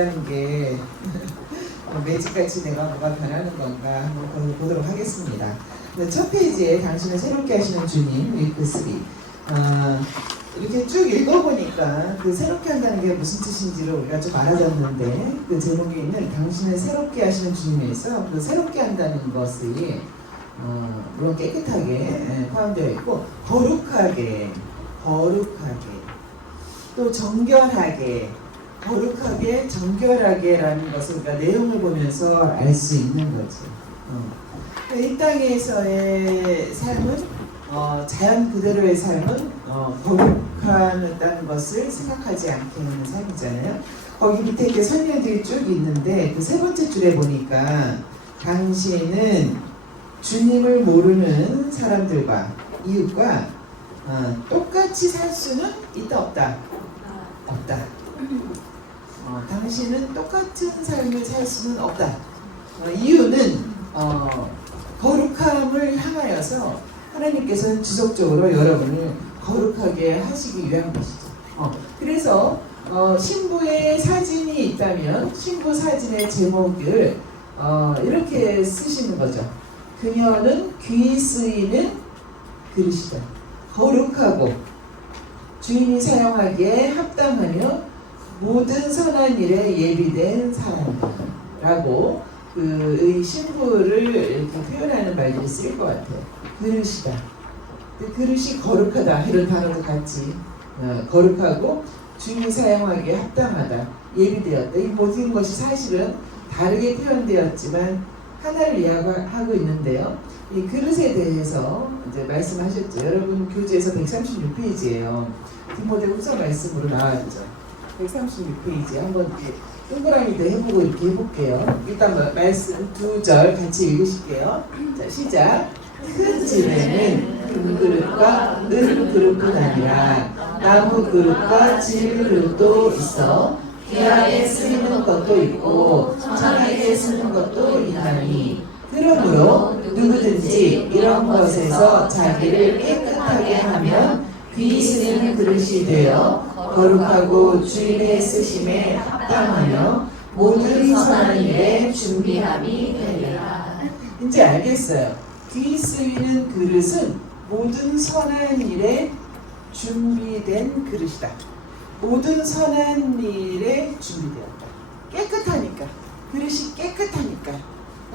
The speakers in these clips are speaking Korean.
간다는 게 매직같이 내가 뭐가 변하는 건가 한번 보도록 하겠습니다. 첫 페이지에 당신을 새롭게 하시는 주님 위크 3 이렇게 쭉 읽어보니까 그 새롭게 한다는 게 무슨 뜻인지를 우리가 좀 알아졌는데, 그 제목에 있는 당신을 새롭게 하시는 주님에서 그 새롭게 한다는 것이 물론 깨끗하게 포함되어 있고 거룩하게 또 정결하게 거룩하게 정결하게라는 것을 우리가 내용을 보면서 알 수 있는 거지. 이 땅에서의 삶은 자연 그대로의 삶은 거룩하다는 것을 생각하지 않게 하는 삶이잖아요. 거기 밑에 이렇게 선율들이 쭉 있는데 그 세 번째 줄에 보니까 당신은 주님을 모르는 사람들과 이웃과 똑같이 살 수는 있다 없다? 없다. 당신은 똑같은 삶을 살 수는 없다. 이유는 거룩함을 향하여서 하나님께서는 지속적으로 여러분을 거룩하게 하시기 위한 것이죠. 그래서 신부의 사진이 있다면 신부 사진의 제목을 이렇게 쓰시는 거죠. 그녀는 귀 쓰이는 그릇이다. 거룩하고 주인이 사용하기에 합당하며 모든 선한 일에 예비된 사람이라고 이 신부를 이렇게 표현하는 말들이 쓰일 것 같아요. 그릇이다. 그 그릇이 거룩하다. 이런 단어도 같이 거룩하고 주인이 사용하기에 합당하다. 예비되었다. 이 모든 것이 사실은 다르게 표현되었지만 하나를 이야기하고 있는데요. 이 그릇에 대해서 이제 말씀하셨죠. 여러분 교재에서 136페이지예요. 디모데후서 말씀으로 나와있죠. 136페이지 한번 동그라미도 해보고 이렇게 해볼게요. 일단 말씀 두 절 같이 읽으실게요. 자, 시작. 큰 집에는 금그릇과 은그릇뿐 아니라 나무 그릇과 질그릇도 있어 귀하게 쓰이는 것도 있고 천하게 쓰는 것도 있나니, 그러므로 누구든지 이런 것에서 자기를 깨끗하게 하면 귀 쓰이는 그릇이 되어 거룩하고 주인의 쓰심에 합당하며 모든 선한 일에 준비함이 되리라. 이제 알겠어요. 귀 쓰이는 그릇은 모든 선한 일에 준비된 그릇이다. 모든 선한 일에 준비되었다. 깨끗하니까. 그릇이 깨끗하니까.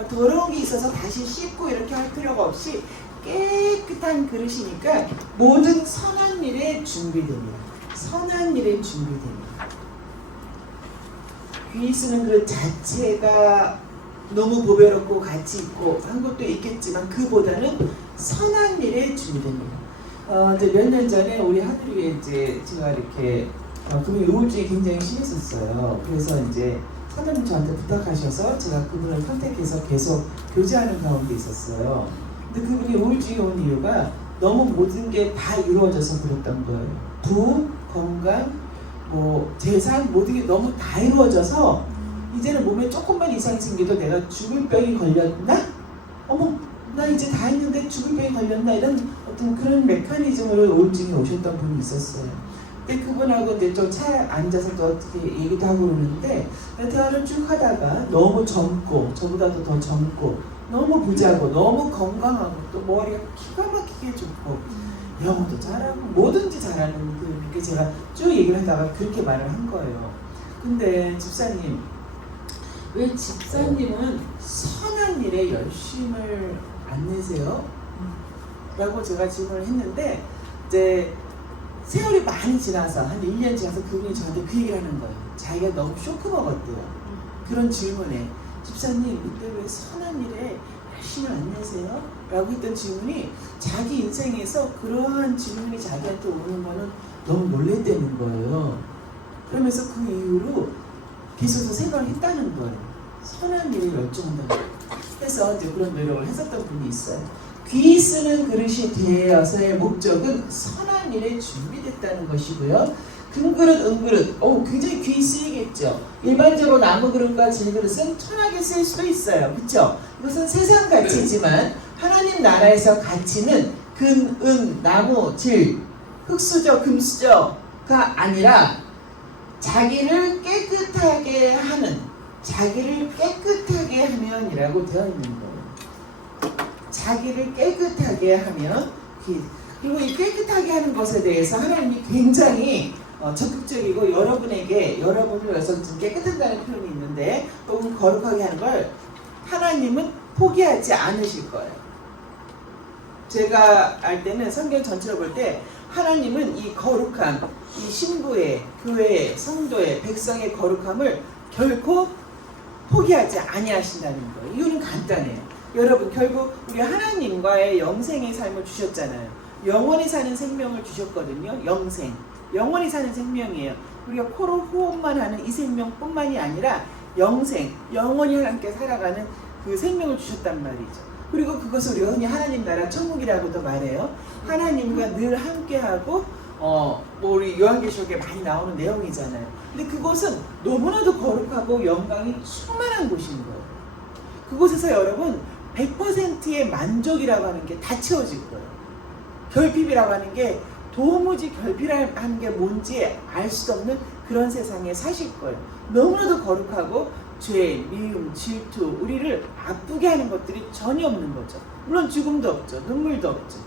더러운 게 있어서 다시 씻고 이렇게 할 필요가 없이 깨끗한 그릇이니까 모든 선한 일에 준비됩니다. 선한 일에 준비됩니다. 귀 쓰는 그릇 자체가 너무 보배롭고 가치 있고 한 것도 있겠지만 그보다는 선한 일에 준비됩니다. 이제 몇 년 전에 우리 하늘이에 이제 제가 이렇게 그분이 우울증이 굉장히 심했었어요. 그래서 이제 사장님 저한테 부탁하셔서 제가 그분을 선택해서 계속 교제하는 가운데 있었어요. 근데 그분이 우울증이 온 이유가 너무 모든 게 다 이루어져서 그랬던 거예요. 부, 건강, 재산 모든 게 너무 다 이루어져서 이제는 몸에 조금만 이상이 생겨도 내가 죽을 병이 걸렸나? 어머, 나 이제 다 했는데 죽을 병이 걸렸나? 이런 어떤 그런 메커니즘으로 우울증이 오셨던 분이 있었어요. 근데 그분하고 이제 좀 차에 앉아서 또 어떻게 얘기도 하고 그러는데 대화를 쭉 하다가 너무 젊고 저보다도 더 젊고 너무 부자고 너무 건강하고 또 머리가 기가 막히게 좋고 영어도 잘하고 뭐든지 잘하는 그렇게 제가 쭉 얘기를 하다가 그렇게 말을 한 거예요. 근데 집사님, 왜 집사님은 선한 일에 열심을 안 내세요? 라고 제가 질문을 했는데 이제 세월이 많이 지나서 한 1년 지나서 그분이 저한테 그 얘기를 하는 거예요. 자기가 너무 쇼크 먹었대요. 그런 질문에 집사님 이때 왜 선한 일에 열심을 안 내세요? 라고 했던 질문이 자기 인생에서 그러한 질문이 자기한테 오는 거는 너무 놀랬다는 거예요. 그러면서 그 이후로 계속 생각을 했다는 거예요. 선한 일에 열중한다는 거예요. 그래서 이제 그런 노력을 했었던 분이 있어요. 귀 쓰는 그릇이 되어서의 목적은 선한 일에 준비됐다는 것이고요. 금그릇, 은그릇, 굉장히 귀 쓰이겠죠. 일반적으로 나무 그릇과 질그릇은 천하게 쓰일 수도 있어요. 그렇죠? 이것은 세상 가치지만 하나님 나라에서 가치는 금, 은, 나무, 질, 흙수저, 금수저가 아니라 자기를 깨끗하게 하는, 자기를 깨끗하게 하면이라고 되어 있는 거예요. 자기를 깨끗하게 하면. 그리고 이 깨끗하게 하는 것에 대해서 하나님이 굉장히 적극적이고 여러분을 위해서 좀 깨끗하다는 표현이 있는데, 혹은 거룩하게 하는 걸 하나님은 포기하지 않으실 거예요. 제가 알 때는 성경 전체를 볼 때 하나님은 이 거룩함, 이 신부의, 교회의, 성도의, 백성의 거룩함을 결코 포기하지 아니하신다는 거예요. 이유는 간단해요. 여러분, 결국 우리 하나님과의 영생의 삶을 주셨잖아요. 영원히 사는 생명을 주셨거든요. 영원히 사는 생명이에요. 우리가 코로 호흡만 하는 이 생명뿐만이 아니라 영생, 영원히 함께 살아가는 그 생명을 주셨단 말이죠. 그리고 그것을 우리가 흔히 하나님 나라 천국이라고도 말해요. 하나님과 늘 함께하고 우리 요한계시록에 많이 나오는 내용이잖아요. 근데 그곳은 너무나도 거룩하고 영광이 충만한 곳인 거예요. 그곳에서 여러분 100%의 만족이라고 하는 게 다 채워질 거예요. 결핍이라고 하는 게 도무지 결핍이라는 게 뭔지 알 수도 없는 그런 세상에 사실 거예요. 너무나도 거룩하고 죄, 미움, 질투, 우리를 아프게 하는 것들이 전혀 없는 거죠. 물론 죽음도 없죠. 눈물도 없죠.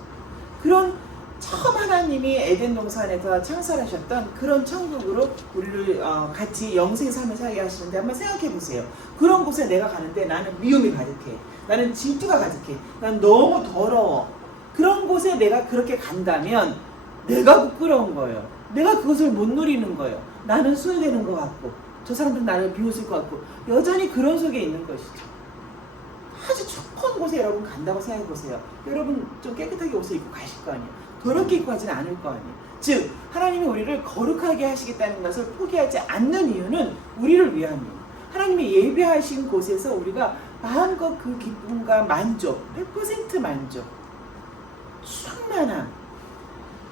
그런 처음 하나님이 에덴 동산에서 창설하셨던 그런 천국으로 우리를 같이 영생 삶을 살게 하시는데, 한번 생각해 보세요. 그런 곳에 내가 가는데 나는 미움이 가득해. 나는 질투가 가득해. 난 너무 더러워. 그런 곳에 내가 그렇게 간다면 내가 부끄러운 거예요. 내가 그것을 못 누리는 거예요. 나는 소외되는 것 같고, 저 사람들은 나를 비웃을 것 같고, 여전히 그런 속에 있는 것이죠. 아주 좁은 곳에 여러분 간다고 생각해 보세요. 여러분 좀 깨끗하게 옷을 입고 가실 거 아니에요. 더럽게 입고 가지는 않을 거 아니에요. 즉 하나님이 우리를 거룩하게 하시겠다는 것을 포기하지 않는 이유는 우리를 위함이에요. 하나님이 예배하신 곳에서 우리가 마음껏 그 기쁨과 만족, 100% 만족, 충만함,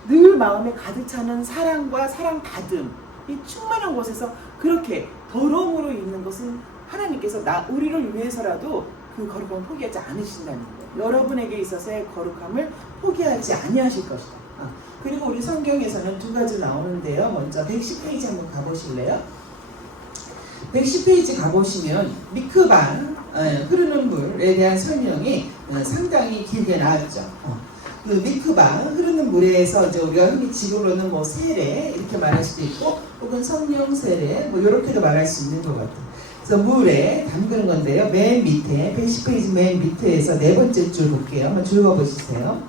늘 마음에 가득 차는 사랑과 사랑 다듬, 이 충만한 곳에서 그렇게 더러움으로 있는 것은 하나님께서 우리를 위해서라도 그 거룩함을 포기하지 않으신다는 거예요. 여러분에게 있어서의 거룩함을 포기하지 아니하실 것이다. 그리고 우리 성경에서는 두 가지 나오는데요. 먼저 110페이지 한번 가보실래요? 110페이지 가보시면 미크바, 흐르는 물에 대한 설명이 상당히 길게 나왔죠. 그 미크바, 흐르는 물에서 이제 우리가 흔히 지금으로는 뭐 세례 이렇게 말할 수도 있고, 혹은 성령 세례 뭐 이렇게도 말할 수 있는 것 같아요. 그래서 물에 담그는 건데요. 맨 밑에 110페이지 맨 밑에서 네 번째 줄 볼게요. 한번 읽어보시세요.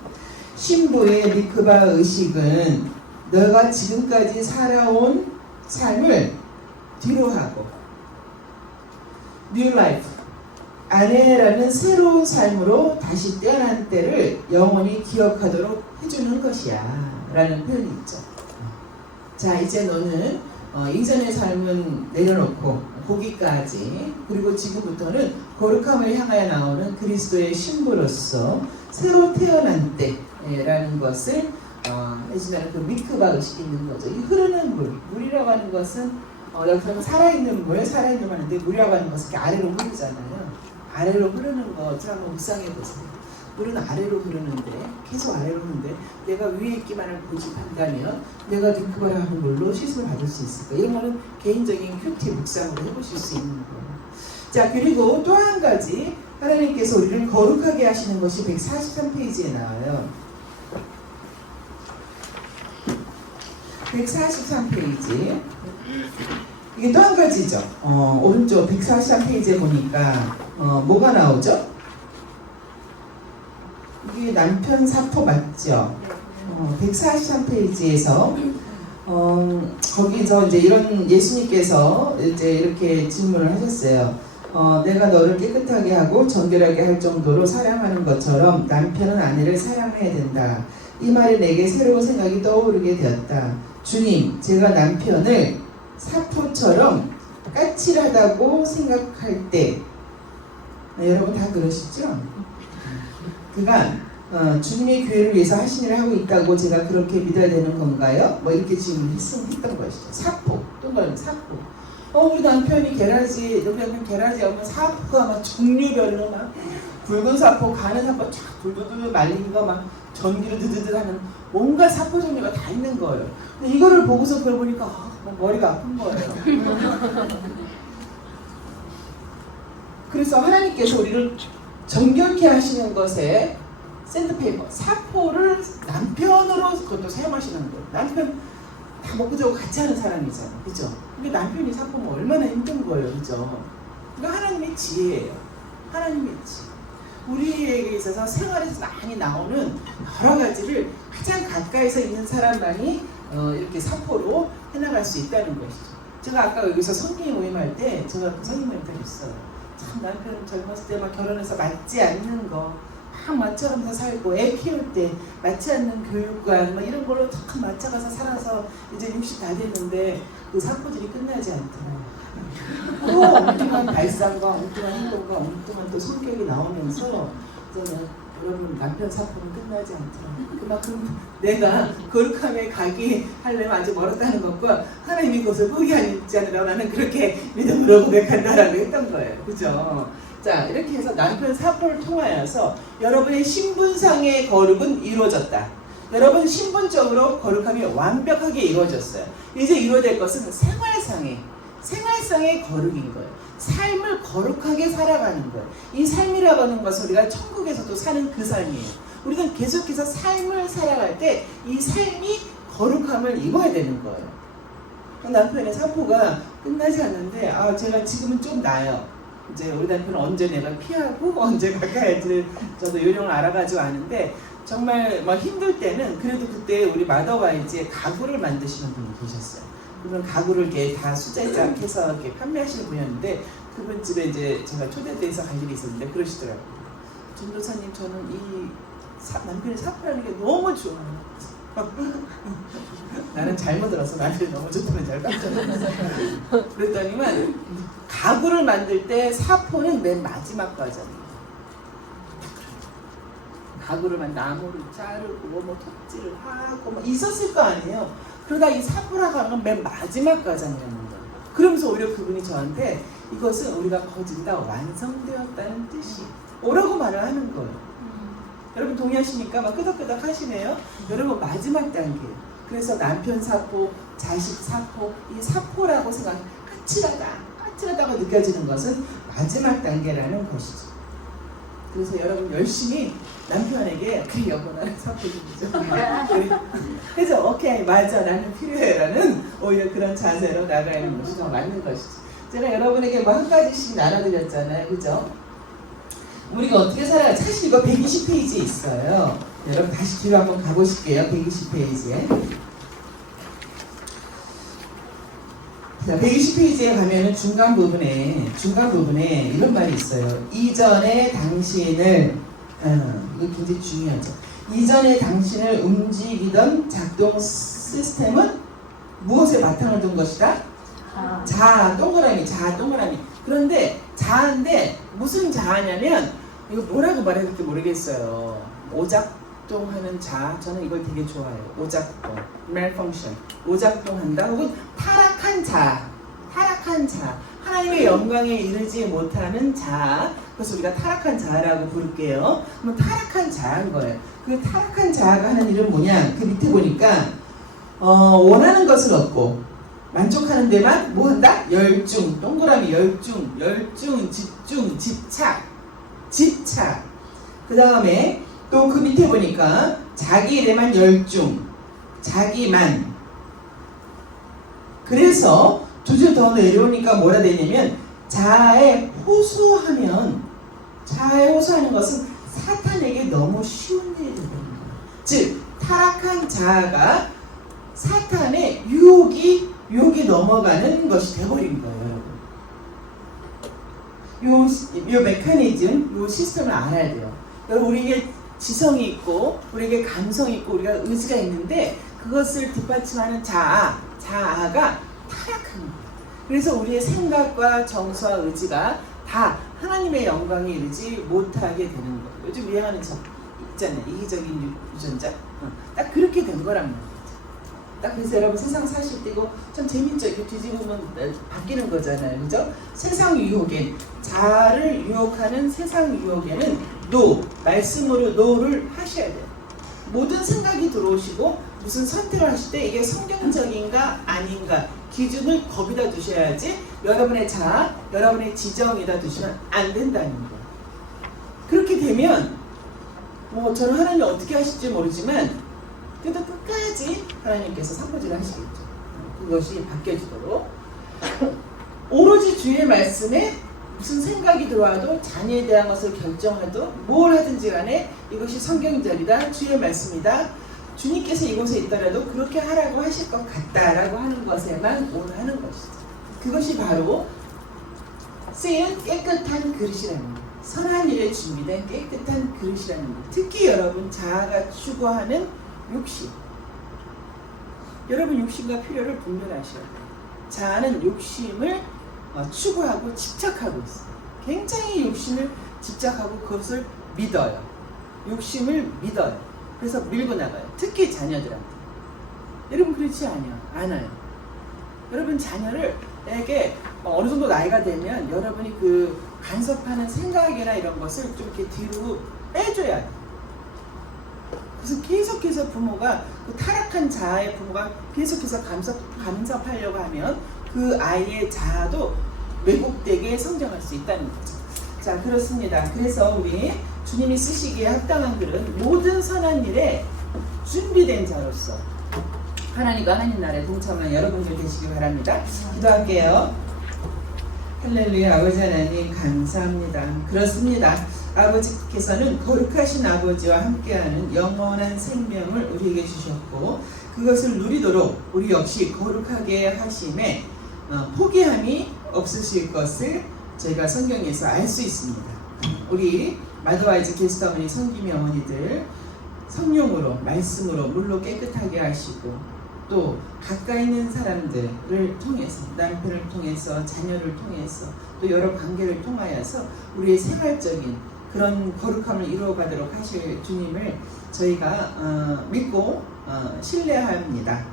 신부의 미크바 의식은 너가 지금까지 살아온 삶을 뒤로하고 New Life, 아내라는 새로운 삶으로 다시 태어난 때를 영원히 기억하도록 해주는 것이야 라는 표현이 있죠. 자, 이제 너는 이전의 삶은 내려놓고 거기까지, 그리고 지금부터는 거룩함을 향하여 나오는 그리스도의 신부로서 새로 태어난 때라는 것을 해준다는 그 미크바 의식이 있는 거죠. 이 흐르는 물이라고 하는 것은 여기서는 살아있는 물 하는데, 물이라고 하는 것은 이렇게 아래로 흐르잖아요. 아래로 흐르는 것을 한번 묵상해 보세요. 물은 아래로 흐르는데, 계속 아래로 흐르는데 내가 위에 있기만을 고집한다면 내가 미크바라 하는 물로 씻음을 받을 수 있을까? 이런 거는 개인적인 큐티 묵상으로 해보실 수 있는 거예요. 자, 그리고 또 한 가지 하나님께서 우리를 거룩하게 하시는 것이 143페이지에 나와요. 143페이지. 이게 또 한 가지죠. 오른쪽 143페이지에 보니까 뭐가 나오죠? 이게 남편 사포 맞죠? 143페이지에서 거기서 이제 이런 예수님께서 이제 이렇게 질문을 하셨어요. 내가 너를 깨끗하게 하고 정결하게 할 정도로 사랑하는 것처럼 남편은 아내를 사랑해야 된다. 이 말에 내게 새로운 생각이 떠오르게 되었다. 주님, 제가 남편을 사포처럼 까칠하다고 생각할 때, 여러분 다 그러시죠? 그가 주님의 교회를 위해서 하신 일을 하고 있다고 제가 그렇게 믿어야 되는 건가요? 뭐 이렇게 질문했던 것이죠. 사포, 또 뭐는 사포. 우리 남편이 게라지 오면 사포가 막 종류별로 막 붉은 사포, 가는 사포 쫙 불불불 말리는 거 막 전기로 드드드 하는 온갖 사포 종류가 다 있는 거예요. 근데 이거를 보고서 그걸 보니까 머리가 아픈 거예요. 그래서 하나님께서 우리를 정결케 하시는 것에 샌드페이퍼, 사포를 남편으로 그것도 사용하시는 거예요. 남편 다 먹고 자고 같이 하는 사람이잖아요. 그죠? 근데 남편이 사포면 얼마나 힘든 거예요. 그죠? 그러니까 하나님의 지혜예요. 하나님의 지혜. 우리에게 있어서 생활에서 많이 나오는 여러 가지를 가장 가까이서 있는 사람만이 이렇게 사포로 해나갈 수 있다는 것이죠. 제가 아까 여기서 성경 모임할 때 제가 그 성경 모임들 있어요. 참 남편 젊었을 때 막 결혼해서 맞지 않는 거 막 맞춰가면서 살고, 애 키울 때 맞지 않는 교육관 막 이런 걸로 참 맞춰가서 살아서 이제 60 다 됐는데 그 사포들이 끝나지 않더라고요. 또 엉뚱한 발상과 엉뚱한 행동과 엉뚱한 또 성격이 나오면서 저는 여러분 남편 사포는 끝나지 않더라고요. 그만큼 내가 거룩함에 가기 하려면 아직 멀었다는 것과 하나님이 그것을 포기하지 않으라 나는 그렇게 믿음으로 고백한다라고 했던 거예요. 그죠? 자, 이렇게 해서 남편 사포를 통하여서 여러분의 신분상의 거룩은 이루어졌다. 여러분 신분적으로 거룩함이 완벽하게 이루어졌어요. 이제 이루어질 것은 생활상의 거룩인 거예요. 삶을 거룩하게 살아가는 거예요. 이 삶이라고 하는 것은 우리가 천국에서도 사는 그 삶이에요. 우리는 계속해서 삶을 살아갈 때 이 삶이 거룩함을 입어야 되는 거예요. 남편의 사포가 끝나지 않는데 제가 지금은 좀 나아요. 이제 우리 남편은 언제 내가 피하고 언제 가까이 할지 저도 요령을 알아가지고 아는데 정말 막 힘들 때는 그래도 그때 우리 마더와이즈에 가구를 만드시는 분이 계셨어요. 그분 가구를 이렇게 다 수제작 해서 이렇게 판매하시는 분이었는데 그분 집에 이제 제가 초대돼서 갈 일이 있었는데 그러시더라고요. 전도사님 저는 이 남편이 사포라는 게 너무 좋아요. 나는 잘못 들어서 남편이 너무 좋다면 잘 깜짝 놀랐어요. 그랬더니만 가구를 만들 때 사포는 맨 마지막 과정이에요. 가구를 나무를 자르고 뭐 톱질을 하고 뭐 있었을 거 아니에요. 그러다 이 사포라고 하는 건 맨 마지막 과정이라는 거예요. 그러면서 오히려 그분이 저한테 이것은 우리가 거진 다 완성되었다는 뜻이 오라고 말을 하는 거예요. 여러분 동의하시니까 막 끄덕끄덕 하시네요. 여러분 마지막 단계예요. 그래서 남편 사포, 자식 사포, 이 사포라고 생각, 까칠하다고 느껴지는 것은 마지막 단계라는 것이죠. 그래서 여러분 열심히 남편에게 그래 여보 나는 사포 좀 줘. 그래. 그래서 오케이 맞아 나는 필요해라는 오히려 그런 자세로 나가는 것이 더 맞는 것이죠. 제가 여러분에게 뭐 한 가지씩 나눠드렸잖아요. 그죠? 우리가 어떻게 살아요? 사실 이거 120페이지에 있어요. 여러분 다시 뒤로 한번 가보실게요. 120페이지에. 자, 120페이지에 가면은 중간 부분에 이런 말이 있어요. 이전에 당신을 이거 굉장히 중요하죠. 이전에 당신을 움직이던 작동 시스템은 무엇에 바탕을 둔 것이다? 자아, 동그라미. 그런데 자아인데 무슨 자아냐면 이거 뭐라고 말해야 될지 모르겠어요. 오작동하는 자아. 저는 이걸 되게 좋아해요. 오작동, malfunction. 오작동한다 혹은 타락한 자아. 하나님의 영광에 이르지 못하는 자아. 그래서 우리가 타락한 자아라고 부를게요. 그럼 타락한 자아인 거예요. 그 타락한 자아가 하는 일은 뭐냐? 그 밑에 보니까 원하는 것을 얻고 만족하는 데만 뭐 한다? 열중, 동그라미 열중, 집중, 집착. 그 다음에 또 그 밑에 보니까 자기 일에만 열중, 자기만. 그래서 두 줄 더 내려오니까 뭐라 되냐면 자아에 호소하는 것은 사탄에게 너무 쉬운 일이 되는 거예요. 즉 타락한 자아가 사탄의 유혹이 넘어가는 것이 되어버린 거예요. 요 메커니즘, 요 시스템을 알아야 돼요. 여러분 우리에게 지성이 있고 우리에게 감성이 있고 우리가 의지가 있는데 그것을 뒷받침하는 자아가 타락한 거예요. 그래서 우리의 생각과 정서와 의지가 다 하나님의 영광에 이르지 못하게 되는 거예요. 요즘 유행하는 저 있잖아요. 이기적인 유전자. 딱 그렇게 된 거란 말이에요. 딱 그래서 여러분 세상 사실 때 이거 참 재밌죠. 이렇게 뒤집으면 바뀌는 거잖아요. 그죠? 세상 유혹엔, 자아를 유혹하는 세상 유혹에는 말씀으로 노를 하셔야 돼요. 모든 생각이 들어오시고 무슨 선택을 하실 때 이게 성경적인가 아닌가 기준을 거기다 두셔야지 여러분의 자아, 여러분의 지정에다 두시면 안 된다는 거예요. 그렇게 되면 뭐 저는 하나님이 어떻게 하실지 모르지만 그래도 끝까지 하나님께서 상고지를 하시겠죠. 그것이 바뀌어지도록 오로지 주의 말씀에 무슨 생각이 들어와도 자녀에 대한 것을 결정하도 뭘 하든지 간에 이것이 성경절이다, 주의 말씀이다, 주님께서 이곳에 있더라도 그렇게 하라고 하실 것 같다라고 하는 것에만 온하는 것이죠. 그것이 바로 쓰인 깨끗한 그릇이라는 거예요. 선한 일에 준비된 깨끗한 그릇이라는 거예요. 특히 여러분 자아가 추구하는 욕심, 여러분 욕심과 필요를 분별하셔야 돼요. 자아는 욕심을 추구하고 집착하고 있어요. 굉장히 욕심을 집착하고 그것을 믿어요. 욕심을 믿어요. 그래서 밀고 나가요. 특히 자녀들한테. 여러분 그렇지 않아요. 여러분 자녀를에게 어느 정도 나이가 되면 여러분이 그 간섭하는 생각이나 이런 것을 좀 이렇게 뒤로 빼줘야 돼요. 그래서 계속해서 부모가 그 타락한 자아의 부모가 계속해서 간섭하려고 하면 그 아이의 자아도 왜곡되게 성장할 수 있다는 거죠. 자, 그렇습니다. 그래서 우리 주님이 쓰시기에 합당한 글은 모든 선한 일에 준비된 자로서 하나님과 하나님 나라에 동참한 여러분들 되시기 바랍니다. 기도할게요. 할렐루야. 아버지 하나님 감사합니다. 그렇습니다. 아버지께서는 거룩하신 아버지와 함께하는 영원한 생명을 우리에게 주셨고 그것을 누리도록 우리 역시 거룩하게 하심에 포기함이 없으실 것을 저희가 성경에서 알 수 있습니다. 우리 마더와이즈 게스트어머니 성김이 어머니들 성령으로 말씀으로 물로 깨끗하게 하시고 또 가까이 있는 사람들을 통해서 남편을 통해서 자녀를 통해서 또 여러 관계를 통하여서 우리의 생활적인 그런 거룩함을 이루어가도록 하실 주님을 저희가 믿고 신뢰합니다.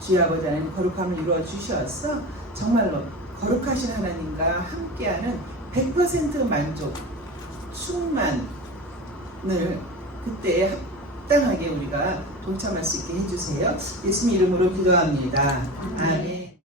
주의 아버지 하나님 거룩함을 이루어 주셔서 정말로 거룩하신 하나님과 함께하는 100% 만족, 충만을 그때에 합당하게 우리가 동참할 수 있게 해주세요. 예수님 이름으로 기도합니다. 아멘.